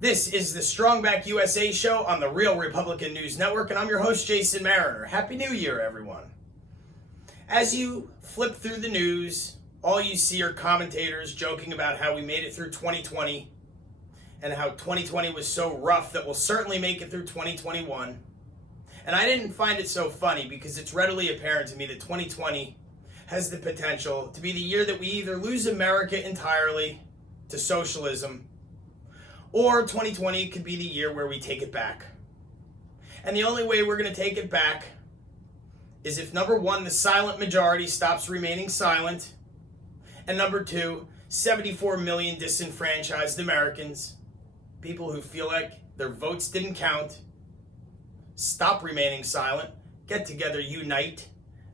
This is the Strongback USA show on the Real Republican News Network, and I'm your host, Jason Mariner. Happy New Year, everyone. As you flip through the news, all you see are commentators joking about how we made it through 2020 and how 2020 was so rough that we'll certainly make it through 2021. And I didn't find it so funny because it's readily apparent to me that 2020 has the potential to be the year that we either lose America entirely to socialism, or 2020 could be the year where we take it back. And the only way we're going to take it back is if, number one, the silent majority stops remaining silent, and number two, 74 million disenfranchised Americans, people who feel like their votes didn't count, stop remaining silent, get together, unite,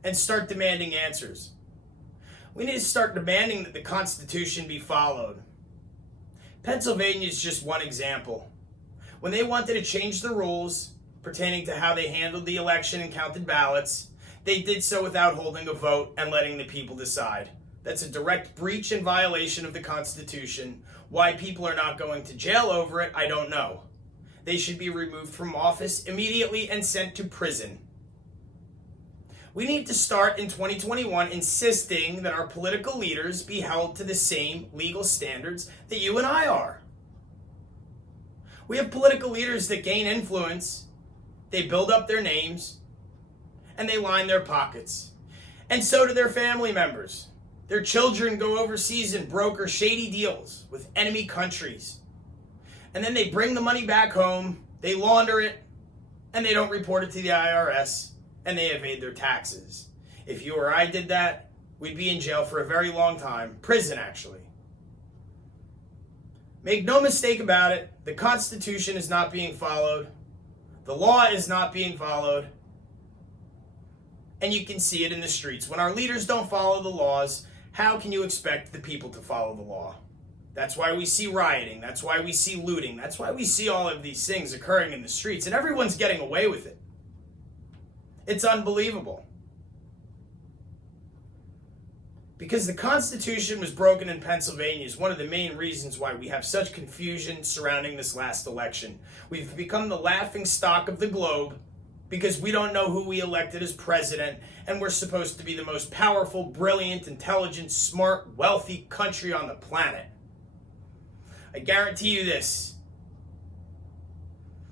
and start demanding answers. We need to start demanding that the Constitution be followed. Pennsylvania is just one example. When they wanted to change the rules pertaining to how they handled the election and counted ballots, they did so without holding a vote and letting the people decide. That's a direct breach and violation of the Constitution. Why people are not going to jail over it, I don't know. They should be removed from office immediately and sent to prison. We need to start in 2021 insisting that our political leaders be held to the same legal standards that you and I are. We have political leaders that gain influence, they build up their names, and they line their pockets. And so do their family members. Their children go overseas and broker shady deals with enemy countries. And then they bring the money back home, they launder it, and they don't report it to the IRS. And they evade their taxes. If you or I did that, we'd be in jail for a very long time. Prison, actually. Make no mistake about it, the Constitution is not being followed. The law is not being followed. And you can see it in the streets. When our leaders don't follow the laws, how can you expect the people to follow the law? That's why we see rioting. That's why we see looting. That's why we see all of these things occurring in the streets. And everyone's getting away with it. It's unbelievable. Because the Constitution was broken in Pennsylvania is one of the main reasons why we have such confusion surrounding this last election. We've become the laughing stock of the globe because we don't know who we elected as president, and we're supposed to be the most powerful, brilliant, intelligent, smart, wealthy country on the planet. I guarantee you this.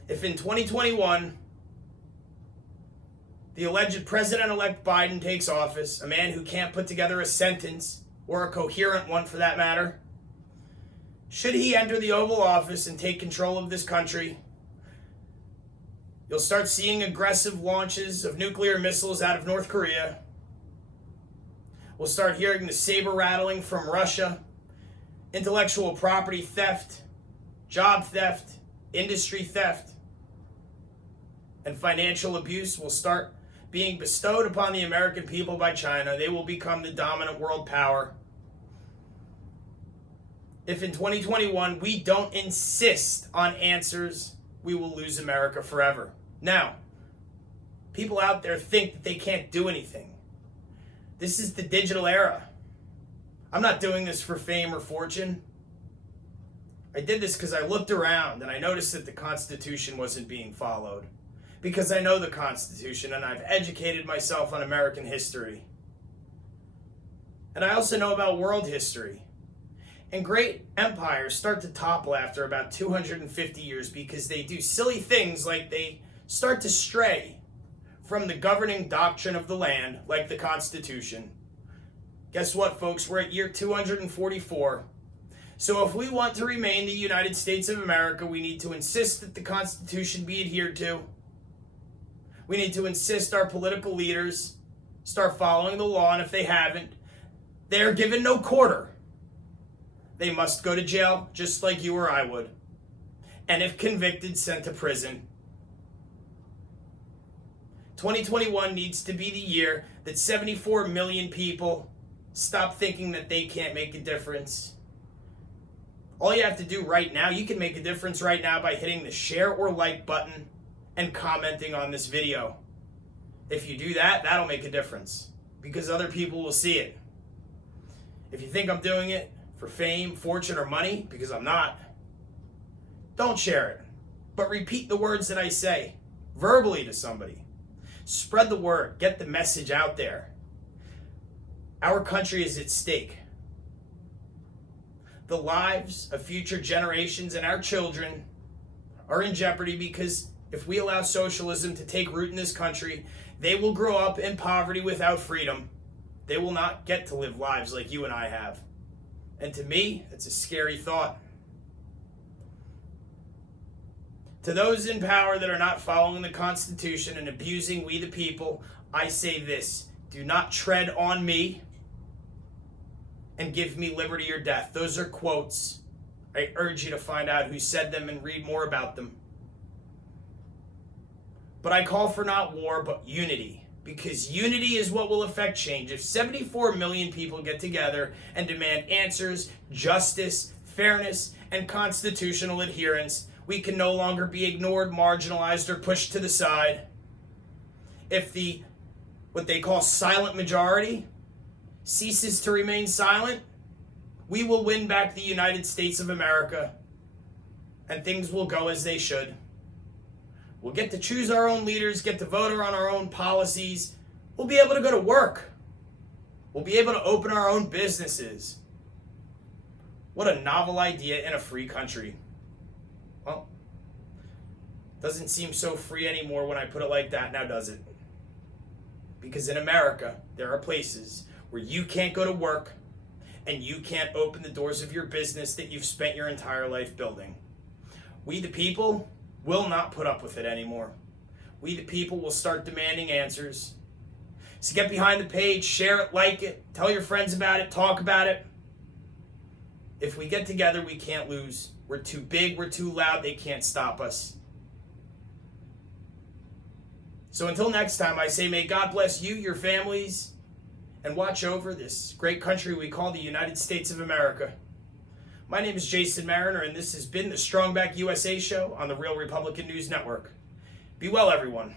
If in 2021, the alleged President-elect Biden takes office, a man who can't put together a sentence, or a coherent one for that matter, should he enter the Oval Office and take control of this country, you'll start seeing aggressive launches of nuclear missiles out of North Korea. We'll start hearing the saber rattling from Russia, intellectual property theft, job theft, industry theft, and financial abuse will start being bestowed upon the American people by China. They will become the dominant world power. If in 2021 we don't insist on answers, we will lose America forever. Now, people out there think that they can't do anything. This is the digital era. I'm not doing this for fame or fortune. I did this because I looked around and I noticed that the Constitution wasn't being followed. Because I know the Constitution and I've educated myself on American history. And I also know about world history. And great empires start to topple after about 250 years because they do silly things like they start to stray from the governing doctrine of the land, like the Constitution. Guess what, folks? We're at year 244. So if we want to remain the United States of America, we need to insist that the Constitution be adhered to. We need to insist our political leaders start following the law, and if they haven't, they are given no quarter. They must go to jail, just like you or I would. And if convicted, sent to prison. 2021 needs to be the year that 74 million people stop thinking that they can't make a difference. All you have to do right now, you can make a difference right now by hitting the share or like button and commenting on this video. If you do that, that'll make a difference because other people will see it. If you think I'm doing it for fame, fortune, or money, because I'm not, don't share it, but repeat the words that I say verbally to somebody. Spread the word, get the message out there. Our country is at stake. The lives of future generations and our children are in jeopardy because if we allow socialism to take root in this country, they will grow up in poverty without freedom. They will not get to live lives like you and I have. And to me, it's a scary thought. To those in power that are not following the Constitution and abusing we the people, I say this: do not tread on me and give me liberty or death. Those are quotes. I urge you to find out who said them and read more about them. But I call for not war, but unity. Because unity is what will affect change. If 74 million people get together and demand answers, justice, fairness, and constitutional adherence, we can no longer be ignored, marginalized, or pushed to the side. If the, what they call silent majority, ceases to remain silent, we will win back the United States of America, and things will go as they should. We'll get to choose our own leaders, get to vote on our own policies. We'll be able to go to work. We'll be able to open our own businesses. What a novel idea in a free country. Well, doesn't seem so free anymore when I put it like that, now does it? Because in America, there are places where you can't go to work and you can't open the doors of your business that you've spent your entire life building. We the people will not put up with it anymore. We the people will start demanding answers. So get behind the page, share it, like it, tell your friends about it, talk about it. If we get together, we can't lose. We're too big, we're too loud, they can't stop us. So until next time, I say may God bless you, your families, and watch over this great country we call the United States of America. My name is Jason Mariner, and this has been the Strong Back USA show on the Real Republican News Network. Be well, everyone.